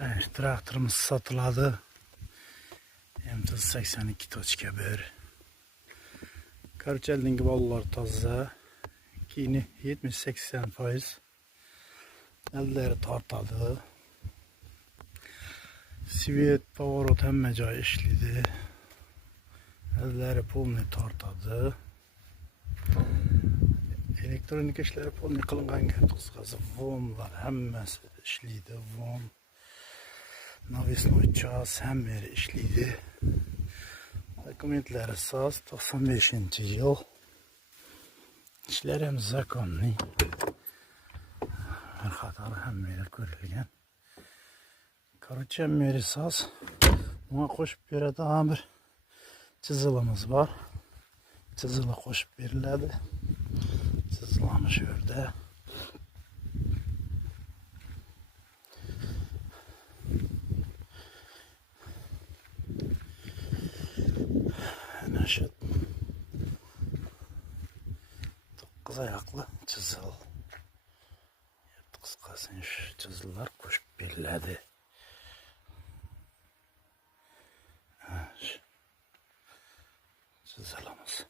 Evet, traktörümüz satıladı. M82.1. Karçeldinki ballar taze. Kini 70-80%. Elleri tartadı. Siviyet pavarot hemme joy işledi. Elleri polni tartadı. Elektronik işleri polni kılıngan gap kısqası. Vonlar hemmesi işledi. Von. Navisnoy çağız hemmeri işledi. Dokumentleri saz 95. yıl. İşlerimiz zakonli. Her hatalı hemmeri görülgen. Karoç hemmeri saz. Buna koşup bir daha bir çizilimiz var. Çizili koşup verildi. Çizilamış orada. Neşet 9 ayaklı çizil. Kıskası şu çizgiler koşup verildi. Çizilimiz.